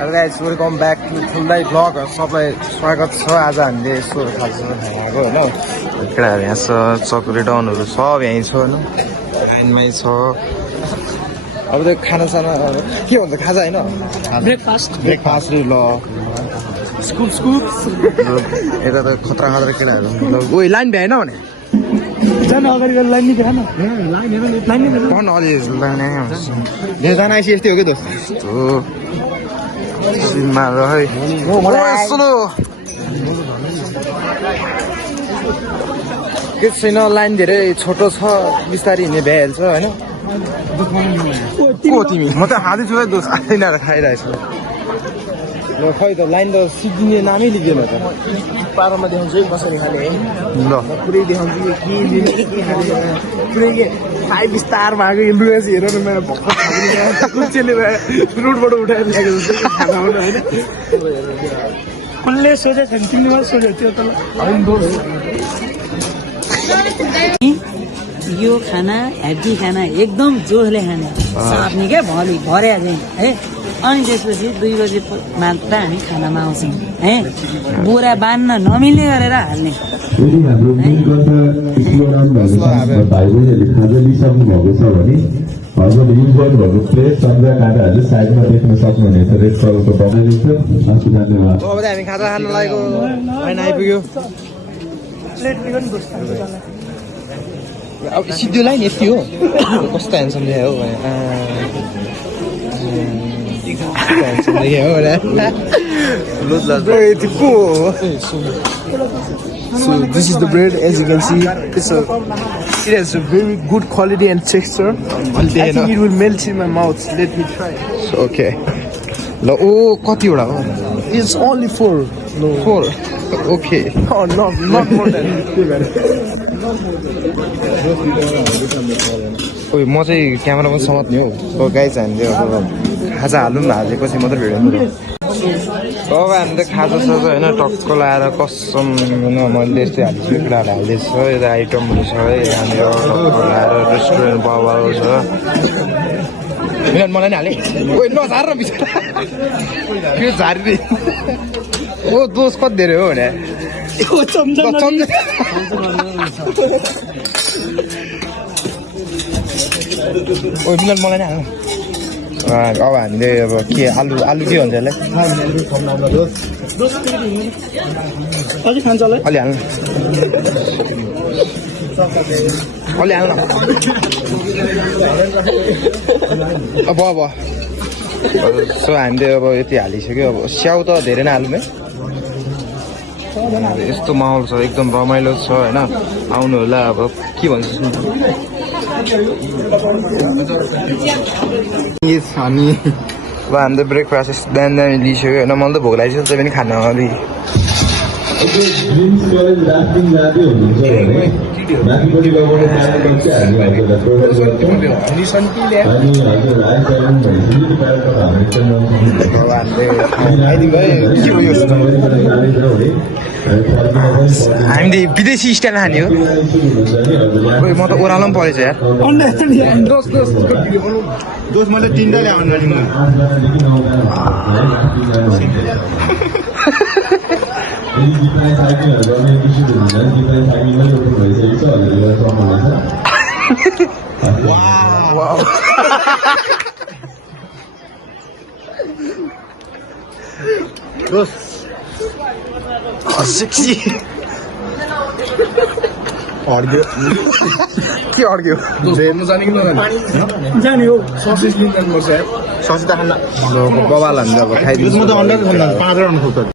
Hello guys, welcome back to Thulai Vlog. सबलाई स्वागत छ। आज हामीले यसो खाजा खाएको हैन। केटाहरु यहाँ छ, चकलेट डाउनहरु सब यही छ हैन। लाइनमै छ। अब त खाना साना के भन्छ खाजा हैन? ब्रेकफास्ट रे ल। स्कुप यता त खतरा केटाहरु। ल ओइ लाइन भ्याएन भने जान अगाडि गएर लाइन नि देखा न। लाइन नि कौन अलि लाइन आउँछ। धेरैजना आइसकेको थियो के दोस्त? हो सिनमा रहे स्लो के छैन। लाइन धेरै छोटो छ, बिस्तारै हिँड्ने भइहाल्छ हैन। को तिमी? म त खाँदैछु है दोस्त, आइना खाइरहेको छु। ल खै त लाइन त सिद्धिने नामै लिँदैन त। पारोमा देखाउँछु है कसरी खाने है। ल पुरै देखाउँछु के लिने के खाने पुरै के 5 स्टार भएको इन्फ्लुएन्स हेरेर मेरो भक्कु कुचेले रुटबाट उठाएर ल्याएको जस्तो खाना हो हैन। कसले सोचेछ नि तिमीले मात्र सोचेछ त्यो त। यो खाना हेभी खाना एकदम जोसले खाने साप्ने क्या भरे चाहिँ है। अनि त्यसपछि 2 बजे मात्र हामी खानामा आउँछौँ है। बोरा बान्न नमिल्ने गरेर हाल्ने। हजुरले युज गर्नुभएको प्लेट चन्द्र काँटाहरू साइडमा देख्न सक्नुहुनेछ। रेड कलरको बगाइन्छ। धन्यवाद। अब हामी खाजा खान लागेको हैन आइपुग्यो। अब सिधो लाइन यति हो। कस्तो ह्यान्डसम देखायो हो So this is the bread, as you can see. It has a very good quality and texture. I think it will melt in my mouth. Let me try. Okay. ल ओ कतिवटा हो? It's only 4. No. 4. Okay. Oh, not more than. ओइ म चाहिँ क्यामेरामा समात्ने हो। हो guys हामीले अब खाजा हाल्नु पनि हालेपछि मात्रै भिडियो हुन्छ। अब हामी त खाजा साजा होइन टक्क लाएर कसम होइन मैले यस्तै हालिदिन्छु। केटाहरू हाल्दैछ यता आइटमहरू छ है। यहाँनिर टक्क लाएर रेस्टुरेन्ट बाबाहरू छ। मिलन मलाई नि हालेँ। ओइ नझार न बिचरा के झारिदिए। ओ दोष कति धेरै हो भने ओ मिलन मलाई नै हाल्नु। अब हामीले अब के आलु के भन्छ यसलाई? अलि हाल्नु अलि हाल्नु। अब सो हामीले अब यति हालिसक्यो। अब स्याउ त धेरै नै हाल्नु है। यस्तो माहौल छ, एकदम रमाइलो छ होइन। आउनु होला। अब के भन्छ हामी अब हामीले ब्रेकफास्ट दामी लिइसक्यो होइन। मलाई त भोक लागिसक्यो त्यही पनि खाना अलिक हामीले विदेशी स्टाइल खाने हो। म त ओह्रालो पनि परेछ यार। दोष मैले 3टा ल्याउनु नि। Wow. Dos. Oh, sexy. Audio. के audio? हेर्नु जाने कि नजाने? जाने हो। ससेज लिन जानुपर्छ यार। ससेज त खान्न। बबाल हामी अब खाइदिन्छ। म त अन्डा खान्न 5 राउन्ड खोज्छ।